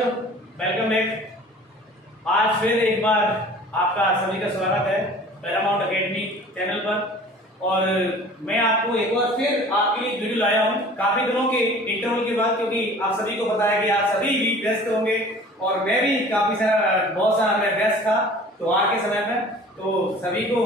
बच्चों, welcome back. आज फिर एक बार आपका सभी का स्वागत है पैरामाउंट एकेडमी चैनल पर। और मैं आपको एक बार फिर आपके लिए वीडियो लाया हूँ काफी दिनों के इंटरवल के बाद, क्योंकि आप सभी को पता है कि आप सभी भी व्यस्त होंगे और मैं भी बहुत सारा मैं व्यस्त था त्योहार के समय में। तो सभी को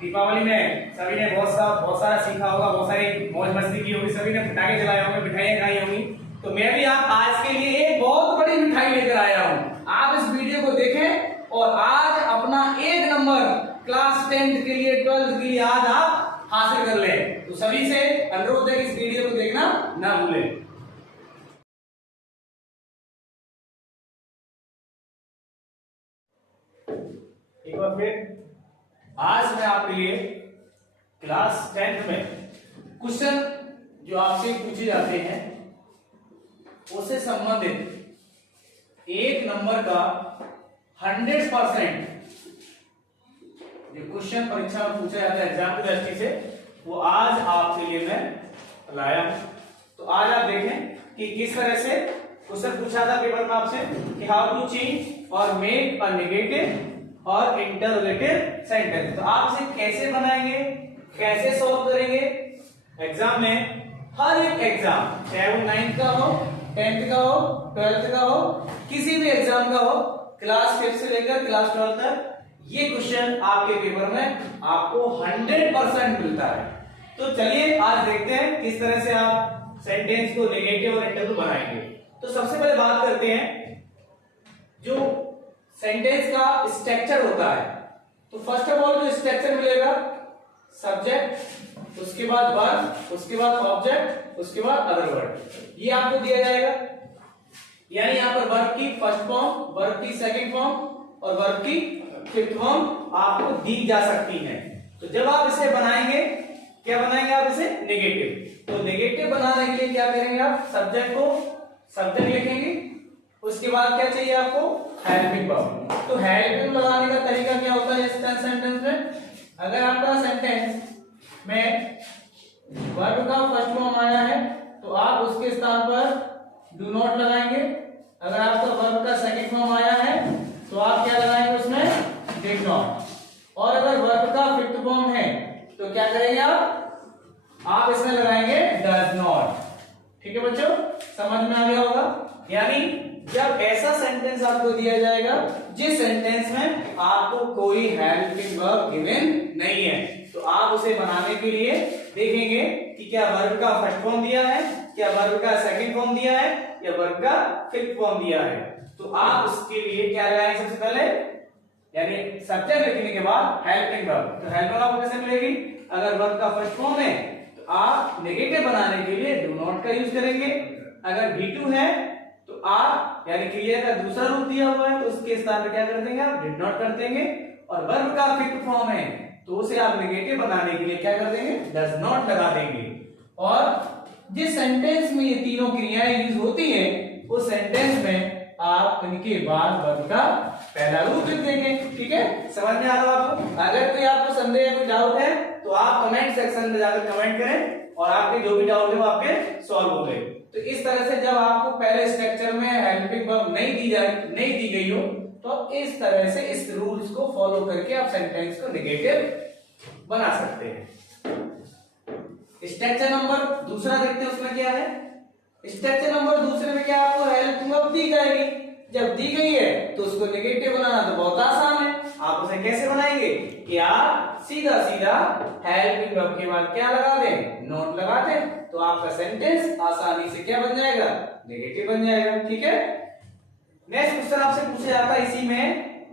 दीपावली में सभी ने बहुत सारा सीखा होगा, बहुत सारी मौज मस्ती की होगी, सभी ने पटाखे जलाए होंगे, मिठाइयां खाई होंगी। तो मैं भी आप आज के लिए एक बहुत बड़ी मिठाई लेकर आया हूँ। आप इस वीडियो को देखें और आज अपना 1 नंबर क्लास 10th के लिए 12th के लिए आज आप हासिल कर लें। तो सभी से अनुरोध है कि इस वीडियो को देखना ना भूलें। एक बार फिर आज मैं आपके लिए क्लास 10th में क्वेश्चन जो आपसे पूछे जाते हैं उससे संबंधित 1 नंबर का 100% जो क्वेश्चन परीक्षा में पूछा जाता है एग्जाम की दृष्टि से, वो आज आपके लिए मैं लाया हूं। तो आज आप देखें कि किस तरह से क्वेश्चन पूछा था पेपर में आपसे कि हाउ टू चेंज और मेक अ नेगेटिव और इंटरोगेटिव सेंटेंस। तो आप इसे कैसे बनाएंगे, कैसे सॉल्व करेंगे। एग्जाम में हर एक एग्जाम, चाहे वो 9th का हो, 10th का हो, 12th का हो, किसी भी एग्जाम का हो, क्लास 5 से लेकर क्लास 12 तक ये क्वेश्चन आपके पेपर में आपको 100% मिलता है। तो चलिए आज देखते हैं किस तरह से आप सेंटेंस को नेगेटिव और इंटरोगेटिव बनाएंगे। तो सबसे पहले बात करते हैं जो सेंटेंस का स्ट्रक्चर होता है। तो फर्स्ट ऑफ ऑल जो स्ट्रक्चर मिलेगा, सब्जेक्ट, उसके बाद वर्ब, उसके बाद ऑब्जेक्ट, उसके बाद अदर वर्ड, ये आपको दिया जाएगा। यानी यहाँ पर वर्ब की फर्स्ट फॉर्म, वर्ब की सेकंड फॉर्म और वर्ब की फिफ्थ फॉर्म आपको दी जा सकती है। तो जब आप इसे बनाएंगे, क्या बनाएंगे आप इसे नेगेटिव। तो नेगेटिव बनाने के लिए क्या करेंगे आप, सब्जेक्ट को सब्जेक्ट लिखेंगे, उसके बाद क्या चाहिए आपको, हेल्पिंग वर्ब। तो हेल्पिंग लगाने का तरीका क्या होता है इस सेंटेंस में। अगर आपका सेंटेंस में वर्ब का फर्स्ट फॉर्म आया है तो आप उसके स्थान पर डू नॉट लगाएंगे। अगर आपका वर्ब का सेकंड फॉर्म आया है तो आप क्या लगाएंगे उसमें, डिड नॉट। और अगर वर्ब का फिफ्थ फॉर्म है तो क्या करेंगे आप इसमें लगाएंगे डज नॉट। ठीक है बच्चों, समझ में आ गया होगा। यानी जब ऐसा सेंटेंस आपको दिया जाएगा जिस सेंटेंस में आपको कोई हेल्पिंग वर्ब गिवन नहीं है, तो आप उसे बनाने के लिए देखेंगे कि क्या वर्ब का फर्स्ट फॉर्म दिया है, क्या वर्ब का सेकंड फॉर्म दिया है, या वर्ब का फिफ्थ फॉर्म दिया है। तो आप उसके लिए क्या लगाएंगे सबसे पहले, यानी सब्जेक्ट लिखने के बाद हेल्पिंग वर्ब। तो हेल्पिंग वर्ब कैसे मिलेगी, अगर वर्ब का फर्स्ट फॉर्म है तो आप नेगेटिव बनाने के लिए डू नॉट का यूज करेंगे। अगर V2 है तो आप यानी क्रिया का दूसरा रूप दिया हुआ है तो उसके स्थान पर क्या कर देंगे आप, डिड नॉट कर देंगे। और वर्ब का फिफ्थ फॉर्म है तो उसे आप नेगेटिव बनाने के लिए क्या कर देंगे, डज नॉट लगा देंगे। और जिस सेंटेंस में ये तीनों क्रियाएं यूज होती हैं उस सेंटेंस में आप इनके बाद वर्ब का पहला रूप लिख देंगे। ठीक है, समझ में आ रहा है आपको। अगर कोई आपको संदेह या कोई डाउट है तो आप कमेंट सेक्शन में जाकर कमेंट करें और आपके जो भी डाउट है वो आपके सॉल्व हो गए। तो इस तरह से जब आपको पहले स्ट्रक्चर में हेल्पिंग वर्ब नहीं दी गई हो तो इस तरह से इस रूल्स को फॉलो करके आप सेंटेंस को नेगेटिव बना सकते हैं। स्ट्रक्चर नंबर दूसरा देखते हैं उसमें क्या है। स्ट्रक्चर नंबर दूसरे में क्या, आपको हेल्पिंग वर्ब दी जाएगी। जब दी गई है तो उसको नेगेटिव बनाना तो बहुत आसान है। आप उसे कैसे बनाएंगे कि आप सीधा हेल्पिंग वर्ब के बाद क्या लगा दें, नॉट लगा दें, तो आपका सेंटेंस आसानी से क्या बन जाएगा, नेगेटिव बन जाएगा। ठीक है, नेक्स्ट क्वेश्चन आपसे पूछा जाता है इसी में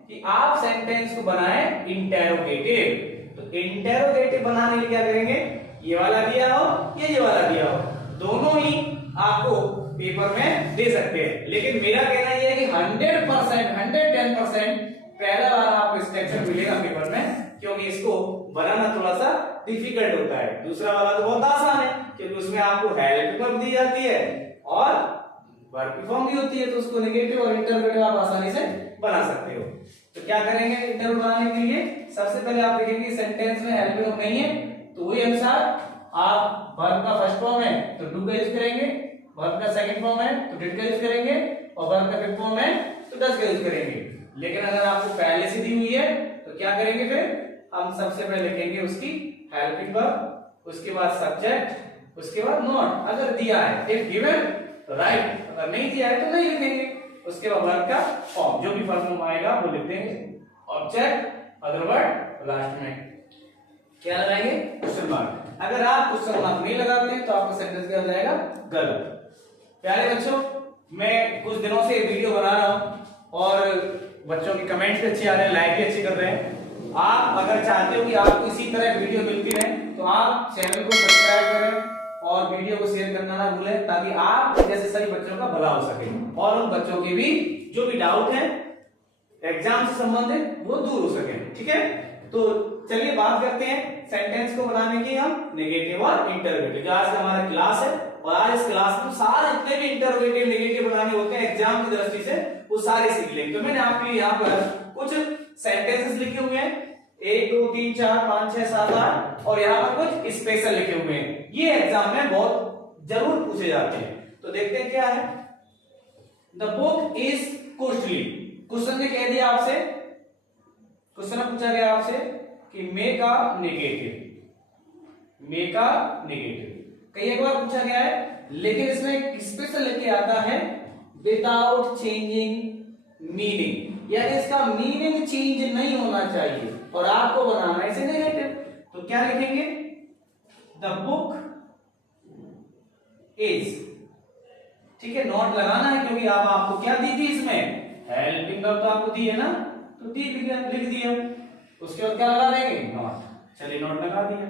कि आप सेंटेंस को बनाएं इंटेरोगेटिव। तो इंटेरोगेटिव बनाने के लिए क्या करेंगे, ये वाला दिया हो या ये वाला दिया हो, दोनों ही आपको पेपर में दे सकते हैं। लेकिन मेरा कहना यह है कि 100% 110% पहला वाला आपको स्ट्रक्चर मिलेगा पेपर में, क्योंकि इसको बनाना थोड़ा सा डिफिकल्ट होता है। दूसरा वाला तो बहुत आसान है क्योंकि उसमें आपको हेल्पिंग वर्ब दी जाती है और वर्ब की फॉर्म भी होती है, तो उसको नेगेटिव और इंटरोगेटिव आप आसानी से बना सकते हो। तो क्या करेंगे इंटरोगेटिव बनाने के लिए, सबसे पहले आप देखेंगे सेंटेंस में हेल्पिंग वर्ब नहीं है तो वही अनुसार आप वर्ब का फर्स्ट फॉर्म है तो डू का यूज करेंगे, वर्ब का सेकंड फॉर्म है तो डिड का यूज करेंगे, और वर्ब का फिफ्थ फॉर्म है तो डज का यूज करेंगे। लेकिन अगर आपको पहले से दी हुई है तो क्या करेंगे, फिर हम सबसे पहले लिखेंगे उसकी हेल्पिंग वर्ब, उसके बाद सब्जेक्ट, उसके बाद नॉट। अगर दिया है इफ गिवन तो राइट, अगर नहीं दिया है तो नहीं लिखेंगे। उसके बाद वर्ब का फॉर्म, जो भी फर्स्ट फॉर्म आएगा वो लिख देंगे, ऑब्जेक्ट, अदर वर्ड, लास्ट में क्या लगाएंगे, क्वेश्चन मार्क। अगर आप क्वेश्चन मार्क नहीं लगाते तो आपका सेंटेंस क्या हो जाएगा, गलत। प्यारे बच्चों, मैं कुछ दिनों से वीडियो बना रहा हूं और बच्चों के कमेंट्स भी अच्छे आ रहे हैं, लाइक भी अच्छे कर रहे हैं। आप अगर चाहते हो कि आपको इसी तरह वीडियो मिलती रहे तो आप चैनल को सब्सक्राइब करें और वीडियो को शेयर करना ना भूलें, ताकि आप जैसे सभी बच्चों का भला हो सके और उन बच्चों के भी जो भी डाउट है एग्जाम से संबंधित वो दूर हो सके। ठीक है, तो चलिए बात करते हैं सेंटेंस को बनाने की हम नेगेटिव और इंटरोगेटिव। जो आज का हमारा क्लास है और आज इस क्लास में सारे जितने भी इंटरोगेटिव नेगेटिव बनाने होते हैं एग्जाम की दृष्टि से वो सारे सीख लेंगे। तो मैंने आपके लिए यहाँ पर कुछ सेंटेंसेस लिखे हुए हैं, 1 2 3 4 5 6 7 8 और यहाँ पर कुछ स्पेशल लिखे हुए हैं। ये एग्जाम में बहुत जरूर पूछे जाते हैं। तो देखते हैं क्या है। The book is costly. Question ने कह दिया आपसे, क्वेश्चन में पूछा गया आपसे कि make a negative, make a negative कई एक बार पूछा गया है, लेकिन इसमें स्पेशल लेके आता है विदाउट चेंजिंग मीनिंग, यानी इसका मीनिंग चेंज नहीं होना चाहिए और आपको बनाना है इसे नेगेटिव। तो क्या लिखेंगे, द बुक इज, ठीक है, नॉट लगाना है क्योंकि अब आपको क्या दी थी इसमें, हेल्पिंग वर्ब तो आपको दी है ना, तो दी लिख दिया। उसके बाद क्या लगा देंगे, नॉट। चलिए नॉट लगा दिया।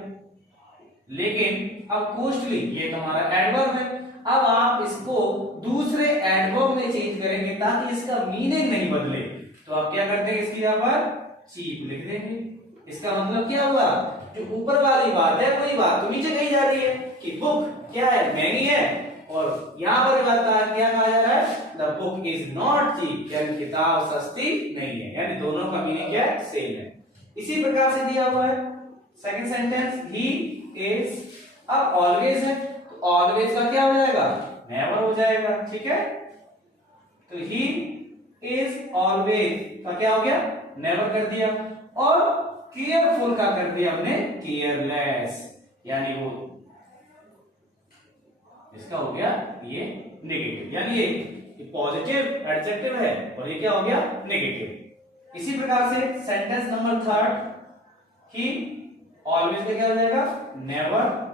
लेकिन अब कॉस्टली ये हमारा एडवर्ब है, अब आप इसको दूसरे एडवर्ब में चेंज करेंगे ताकि इसका मीनिंग नहीं बदले। तो आप क्या करते हैं, इसकी यहाँ पर चीप लिख देंगे। इसका मतलब क्या हुआ, जो ऊपर वाली बात है वही बात तो नीचे कही जा रही है कि बुक क्या है, महंगी है, और यहाँ पर बात क्या कहा जा रहा है, the book is not cheap, यानी किताब सस्ती नहीं है, यानी दोनों का मीनिंग क्या है, सेम है। इसी प्रकार से दिया हुआ है सेकंड सेंटेंस, ही इज, अब ऑलवेज है तो ऑलवेज का क्या हो जाएगा, नेवर हो जाएगा। ठीक है, तो ही इज ऑलवेज का क्या हो गया, नेवर कर दिया, और केयरफुल का कर दिया हमने केयरलेस, यानी वो इसका हो गया ये नेगेटिव, यानी ये पॉजिटिव एडजेक्टिव है और ये क्या हो गया, नेगेटिव। इसी प्रकार से सेंटेंस नंबर थर्ड, ही ऑलवेज का क्या हो जाएगा, नेवर।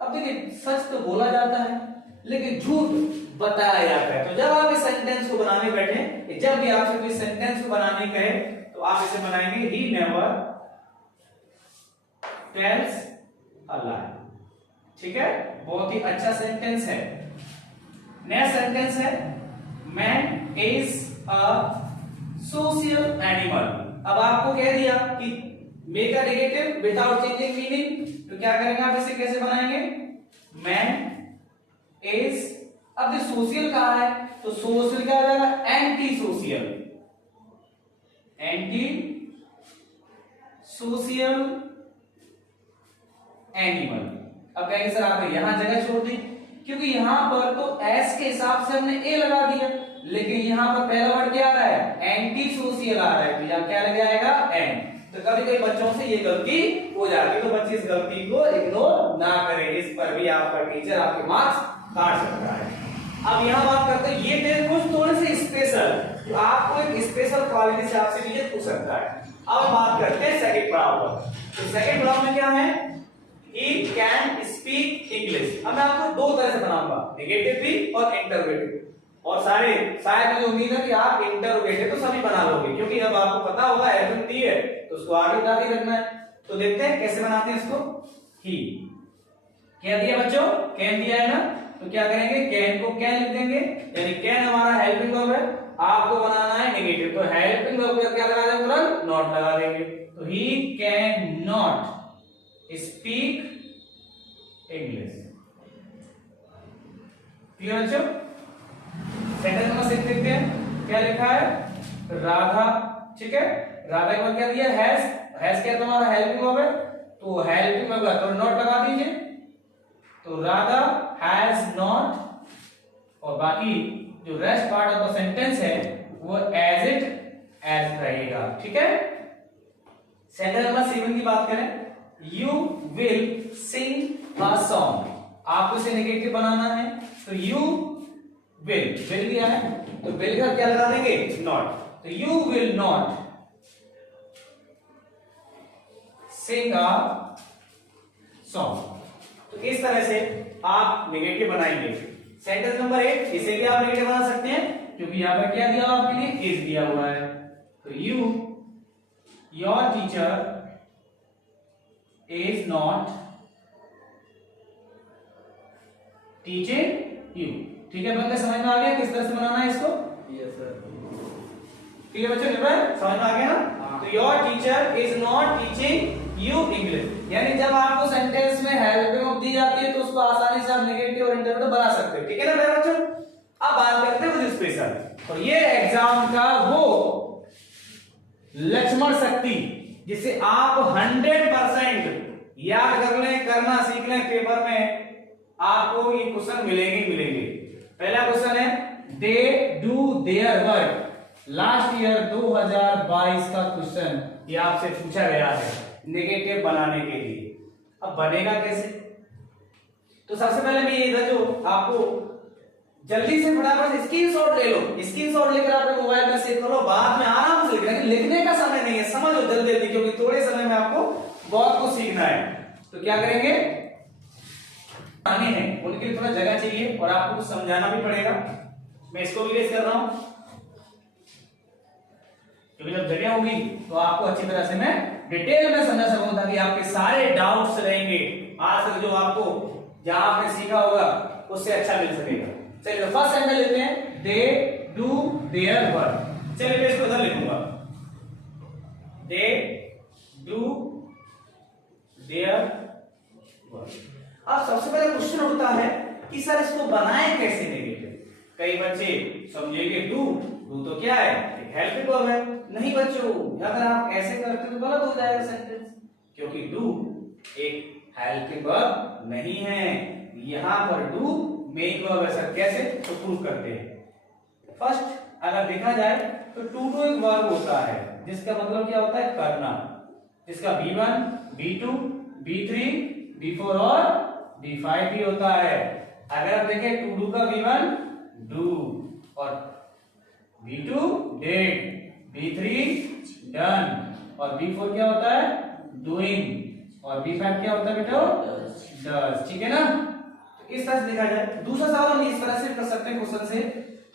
अब देखिए सच तो बोला जाता है लेकिन झूठ बताया जाता है। तो जब आप इस सेंटेंस को बनाने बैठे, जब भी आपसे कोई सेंटेंस को बनाने कहे तो आप इसे बनाएंगे, ही नेवर टेल्स अ लाई। ठीक है, बहुत ही अच्छा सेंटेंस है। नेक्स्ट सेंटेंस है, man is a social animal. अब आपको कह दिया कि make a negative without changing meaning, तो क्या करेंगे आप, इसे कैसे बनाएंगे, मैन इज, अब सोशल कहा है तो सोशल क्या हो जाएगा, anti social, anti social animal. अब कहेंगे सर आपने यहां जगह छोड़ दी, क्योंकि यहां पर तो एस के हिसाब से हमने ए लगा दिया, लेकिन यहां पर पहला वर्ड क्या आ रहा है, एंटी सोशल आ रहा है, तो यहां क्या लग जाएगा, एंड। तो कभी कभी बच्चों से ये गलती हो जाती है, तो बच्चे इस गलती को इग्नोर ना करें, इस पर भी आपका टीचर आपके मार्क्स काट सकता है। अब यहां बात करते हैं, ये थे कुछ थोड़े से स्पेशल, जो आपको एक स्पेशल क्वालिटी से आपसे टीचर पूछ सकता है। अब बात करते हैं सेकंड पड़ाव पर। तो सेकंड पड़ाव में क्या है, he can speak English। अब मैं आपको दो तरह से बनाऊंगा, नेगेटिव भी और इंटरोगेटिव, और सारे शायद मुझे उम्मीद है कि आप इंटरोगेटिव तो सभी बना लोगे, क्योंकि अब आपको पता होगा एल्फेबेट दी है तो उसको आगे आगे रखना है। तो देखते हैं कैसे बनाते हैं इसको। ही क्या दिया बच्चों, कैन दिया है ना, तो क्या करेंगे, कैन को कैन लिख देंगे, यानी कैन हमारा हेल्पिंग वर्ब है, आपको बनाना है नेगेटिव, तो हेल्पिंग वर्ब क्या लगा देंगे, तुरंत नॉट लगा देंगे। तो he can not speak English. Clear बच्चों। सेंटेंस नंबर 6 देखते हैं, क्या लिखा है, राधा। ठीक है, राधा के बाद क्या दिया, हैज क्या तुम्हारा हेल्पिंग वर्ब है, तो हेल्पिंग वर्ब तो नॉट लगा दीजिए। तो राधा हैज नॉट और बाकी जो rest part of the sentence है वो एज इट एज रहेगा। ठीक है। सेंटेंस नंबर 7 की बात करें, you will sing a song. आपको इसे नेगेटिव बनाना है तो यू विल दिया है तो विल का क्या लगा देंगे, नॉट। तो you will not sing a song. तो इस तरह से आप नेगेटिव बनाएंगे। सेंटेंस नंबर 8, इसे भी आप नेगेटिव बना सकते हैं क्योंकि यहां पर क्या दिया हुआ आपके लिए, इज दिया हुआ है। तो you your teacher is not teaching you. ठीक है बंदे, समझ में आ गया किस तरह से बनाना है इसको? Yes sir. ठीक है बच्चों, समझ में आ गया ना? तो your teacher is not teaching you English, यानी जब आपको सेंटेंस में हेल्पिंग ऑफ दी जाती है तो उसको आसानी से आप नेगेटिव और इंटरप्रेटिव बना सकते हैं। ठीक है ना मेरे बच्चों? अब बात करते हैं कुछ स्पेशल। और ये एग्जाम का वो लक्ष्मण शक्ति जिसे आप 100% याद कर लें, करना सीख लें, पेपर में आपको ये क्वेश्चन मिलेंगे। पहला क्वेश्चन है, they do their work. Last year 2022 का क्वेश्चन ये आपसे पूछा गया है नेगेटिव बनाने के लिए। अब बनेगा कैसे? तो सबसे पहले मैं ये था जो आपको जल्दी से फटाफट स्क्रीनशॉट ले लो, स्क्रीनशॉट लेकर अपने मोबाइल में सेव कर लो, बाद में आराम से लिखना। लिखने का समय नहीं है, समझ लो जल्दी जल्दी, क्योंकि थोड़े समय में आपको बहुत कुछ सीखना है। तो क्या करेंगे, आने हैं उनके लिए थोड़ा जगह चाहिए और आपको कुछ समझाना भी पड़ेगा। मैं इसको भी रेस कर रहा हूं क्योंकि जब जगह होगी तो आपको अच्छी तरह से मैं डिटेल में समझा सकूं ताकि आपके सारे डाउट्स रहेंगे आज तक जो आपको जहां आपने सीखा होगा उससे अच्छा मिल सकेगा। चलिए फर्स्ट सेंटेंस लेते हैं, दे डू देयर वर्क। चलिए मैं इसको इधर लिखूंगा, दे डू देयर वर्क। अब सबसे पहले क्वेश्चन उठता है कि सर इसको बनाएं कैसे नेगेटिव। कई बच्चे समझेंगे डू तो क्या है, एक हेल्पिंग वर्ब है। नहीं बच्चों, अगर आप ऐसे करते तो गलत हो जाएगा सेंटेंस, क्योंकि डू एक हेल्पिंग वर्ब नहीं है। यहां पर डू मेन वर्ब है। सर कैसे, तो प्रूव करते हैं। फर्स्ट अगर देखा जाए तो टू टू एक वर्ब होता है जिसका मतलब क्या होता है, करना, जिसका B1 B2 B3 B4 और B5 भी होता है। अगर आप देखें टू डू का B1 डू और B2 डिड, B3 डन और B4 क्या होता है, डूइंग और B5 क्या होता है बेटा, डज। ठीक है ना? तो इस तरह से देखा जाए। दूसरा सवाल हम इस तरह से कर सकते हैं क्वेश्चन से,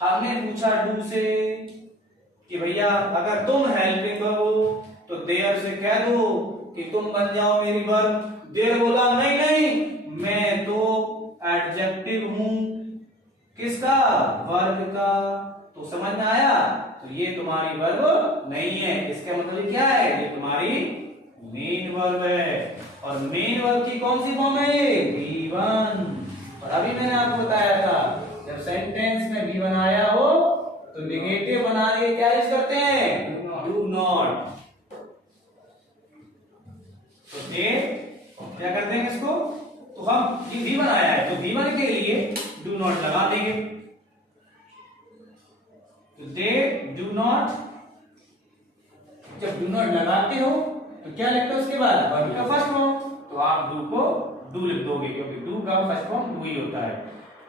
हमने पूछा डू से कि भैया अगर तुम हेल्पिंग वर्ब हो तो देयर से कह दो कि तुम बन जाओ मेरी वर्ब। देयर बोला नहीं नहीं, मैं तो एडजेक्टिव हूं, किसका, वर्ब का। तो समझ में आया? तो ये तुम्हारी वर्ब नहीं है, इसका मतलब क्या है, ये तुम्हारी मेन वर्ब है। और मेन वर्ब की कौन सी फॉर्म है, V1। और अभी मैंने आपको बताया था जब सेंटेंस में V1 आया हो तो नेगेटिव बनाने क्या यूज करते हैं, डू नॉट। तो दे क्या कर देंगे इसको, तो हम ये V1 आया है तो V1 के लिए डू नॉट लगा देंगे। तो दे डू नॉट, जब डू नॉट लगाते हो तो क्या लिखते हो उसके बाद, वर्ब का फर्स्ट फॉर्म। तो आप डू को डू लिख दोगे क्योंकि डू का फर्स्ट फॉर्म डू ही होता है।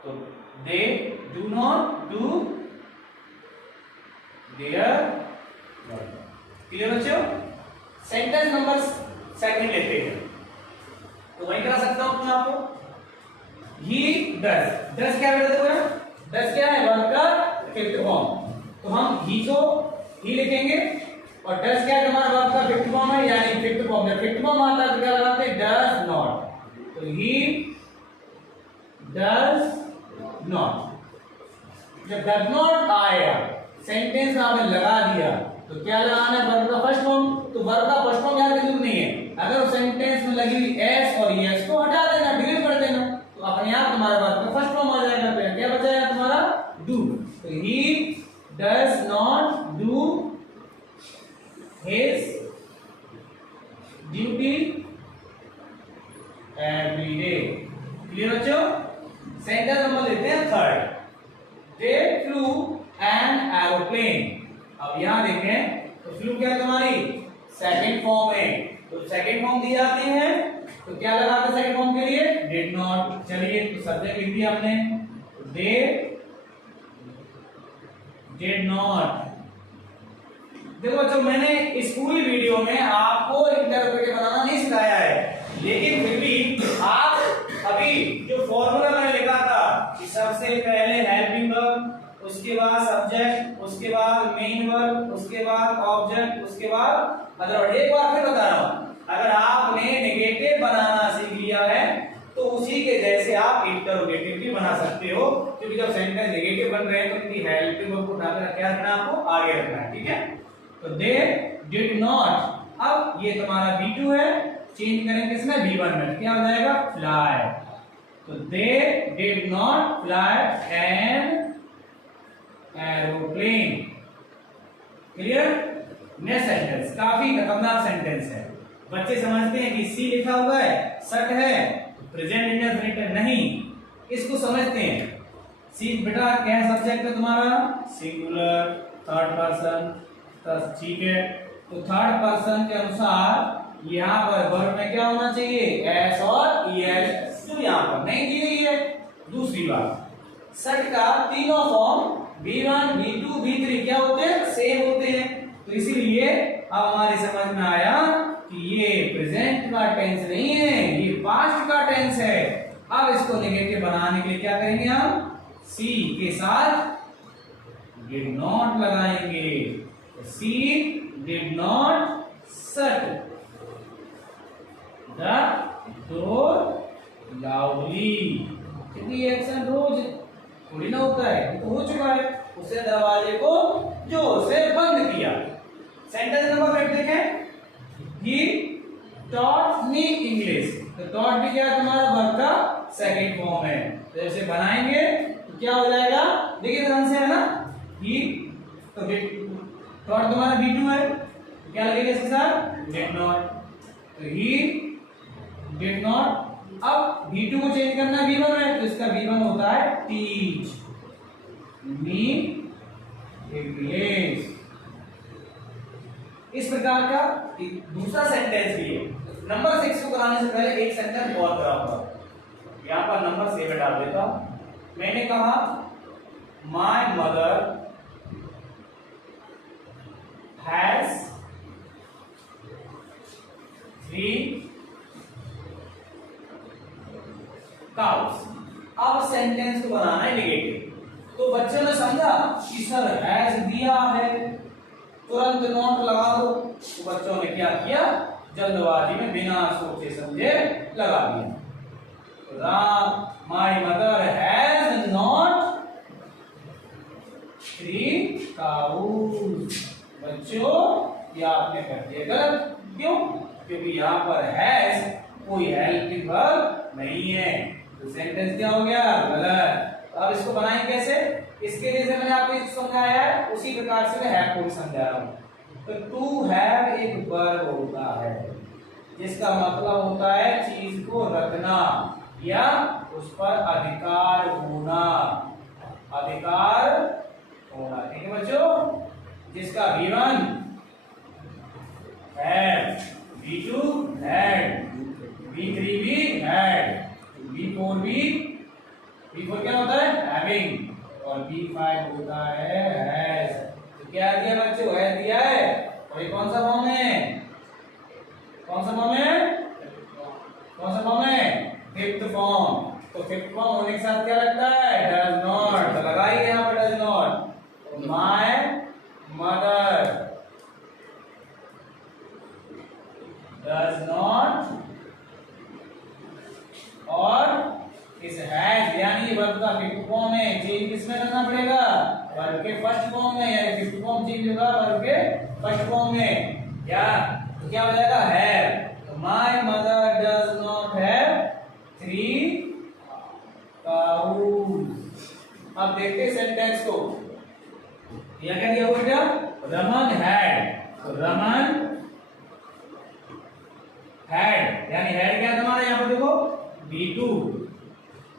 तो they do not do their work. Clear बच्चों? सेंटेंस नंबर सेकंड लेते हैं, तो वही करा सकता हूं मैं आपको। ही डज, डज क्या बेटा, देखो ना डज क्या है, वर्ब का फिफ्थ फॉर्म। तो हम ही को ही लिखेंगे और डज क्या है, हमारा वर्ब का फिफ्थ फॉर्म है, यानी फिफ्थ फॉर्म। जब फिफ्थ फॉर्म आता है तो क्या लगाते हैं, डज नॉट। तो ही डज नॉट। जब डज नॉट आएगा सेंटेंस आपने लगा दिया तो क्या लगाना है, वर्ब का फर्स्ट फॉर्म। तो वर्ब का फर्स्ट फॉर्म याद जरूर नहीं है, अगर उस सेंटेंस में लगी हुई एस और एस को हटा देना, डिलीट कर देना, तो अपने आप तुम्हारा वर्ब का फर्स्ट फॉर्म आ जाएगा। तो क्या बचेगा तुम्हारा, डू। तो he does not do his duty every day. Clear बच्चों? सेंटेंस नंबर लेते हैं थर्ड। Flu an aeroplane. अब यहां देखें तो फ्लू क्या है तुम्हारी सेकंड फॉर्म है, तो सेकंड फॉर्म दी जाती है तो क्या लगाते सेकंड फॉर्म के लिए डिड नॉट। चलिए तो सब्जेक्ट लिख दिया हमने, दे डिड नॉट। देखो बच्चों मैंने स्कूल वीडियो में आपको इंटरप्रेटर बनाना नहीं सिखाया है, लेकिन फिर भी आप अभी जो फॉर्मूला मैंने लिखा था कि सबसे पहले हेल्पिंग वर्ब, उसके बाद सब्जेक्ट, उसके बाद मेन वर्ब, उसके बाद ऑब्जेक्ट, उसके बाद अदर वर्ब। एक बार फिर बता रहा हूं, अगर आपने नेगेटिव बनाना सीख लिया है तो उसी के जैसे आप इंटरोगेटिव भी बना सकते हो, क्योंकि जब सेंटेंस नेगेटिव बन रहे हैं तो इनकी हेल्पिंग वर्ब को उठाकर क्या रखना है, आपको आगे रखना है। ठीक है, तो दे डिड नॉट। अब ये तुम्हारा B2 है, चेंज करें किसमें B1 में, क्या हो जाएगा फ्लाई। तो they did not fly an aeroplane. Clear. Next sentence काफी खतरनाक सेंटेंस है, बच्चे समझते हैं कि सी लिखा हुआ है सट है प्रेजेंट इंडेफिनिट नहीं, इसको समझते हैं। सी बेटा क्या है सब्जेक्ट है तुम्हारा सिंगुलर थर्ड पर्सन, ठीक है। तो थर्ड पर्सन के अनुसार यहाँ पर वर्ब में क्या होना चाहिए एस और ईएस, जो यहाँ पर नहीं दी गई है। दूसरी बात, सट का तीनों फॉर्म B1 B2 B3 क्या होते हैं सेम होते हैं, तो इसीलिए अब हमारे समझ में आया कि ये प्रेजेंट का टेंस नहीं है, ये पास्ट का टेंस है। अब इसको नेगेटिव बनाने के लिए क्या करेंगे हम, सी के साथ डिड नॉट लगाएंगे। She did not shut the door loudly. क्योंकि ये एक्शन रोज थोड़ी ना होता है, तो हो चुका है, उसने दरवाजे को जोर से बंद किया। सेंटेंस नंबर 5 देखें, ही टॉट मी इंग्लिश। तो टॉट भी क्या है तुम्हारा वर्ब का सेकंड फॉर्म है, तो जैसे बनाएंगे तो क्या हो जाएगा, देखिए ध्यान से है ना, ही तो टॉट तुम्हारा B2 है, तो क्या लगेगा इसके साथ डिड नॉट, तो ही डिड नॉट। अब B2 को चेंज करना B1 है, तो इसका B1 होता है टीच मी इंग्लिश। इस प्रकार का दूसरा सेंटेंस भी है। नंबर 6 को कराने से पहले एक सेंटेंस और कराऊंगा, यहां पर नंबर 7 डाल देता हूं। मैंने कहा माय मदर हैज 3 काउस। अब सेंटेंस को बनाना है नेगेटिव, तो बच्चों ने समझा कि सर हैज दिया है, तुरंत नोट लगा दो, तो बच्चों ने क्या किया, जल्दबाजी में बिना सोचे समझे लगा दिया। My mother has not 3 cows. बच्चों ये आपने कर दिया गलत, क्यों, क्योंकि यहाँ पर हैज कोई हेल्पिंग वर्ब नहीं है, तो सेंटेंस क्या हो गया गलत। अब इसको बनाएं कैसे, इसके लिए मैंने आपको समझाया है, उसी प्रकार से मैं हैव को भी समझा रहा हूं। तो टू हैव एक वर्ब होता है जिसका मतलब होता है चीज को रखना या उस पर अधिकार होना, अधिकार होना। ठीक है बच्चों, जिसका B1 have, B2 had, B3 भी हैड, B4 भी, B4 क्या होता है हैविंग, और B5 होता है हैज। तो क्या दिया बच्चों, हैज दिया है, और ये कौन सा फॉर्म है, कौन सा फॉर्म है, कौन सा फॉर्म है फिफ्थ फॉर्म। तो फिफ्थ फॉर्म होने के साथ क्या लगता है डज नॉट, तो लगाइए यहाँ पर does not. My mother does not, और इस हैज यानी वर्ब का फिफ्थ फॉर्म है, चेंज किसमें करना पड़ेगा, वर्ब के फर्स्ट फॉर्म में, यानी फिफ्थ फॉर्म चेंज होगा वर्ब के फर्स्ट फॉर्म में। क्या तो क्या हो जाएगा हैव। तो my mother does not have 3 cows. अब देखते हैं सेंटेंस को, यह क्या दिया हुआ बेटा, रमन हैड, तो रमन हैड यानी हैड क्या तुम्हारा यहाँ पर देखो B2,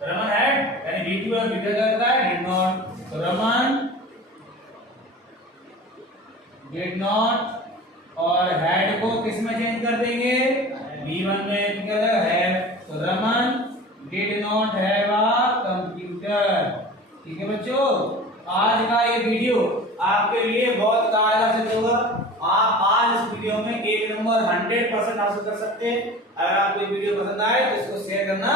रमन हैड यानी B2 और B2 क्या करता है डिड नॉट। तो रमन डिड नॉट, और हैड को किस में चेंज कर देंगे, B1 में, क्या है, तो Raman did not have a computer. ठीक है बच्चों, आज का ये वीडियो आपके लिए बहुत कारगर सिद्ध होगा। आप आज इस वीडियो में 1 नंबर 100% हासिल कर सकते हैं। अगर आपको ये वीडियो पसंद आए तो इसको शेयर करना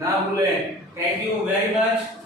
ना भूलें। Thank you very much.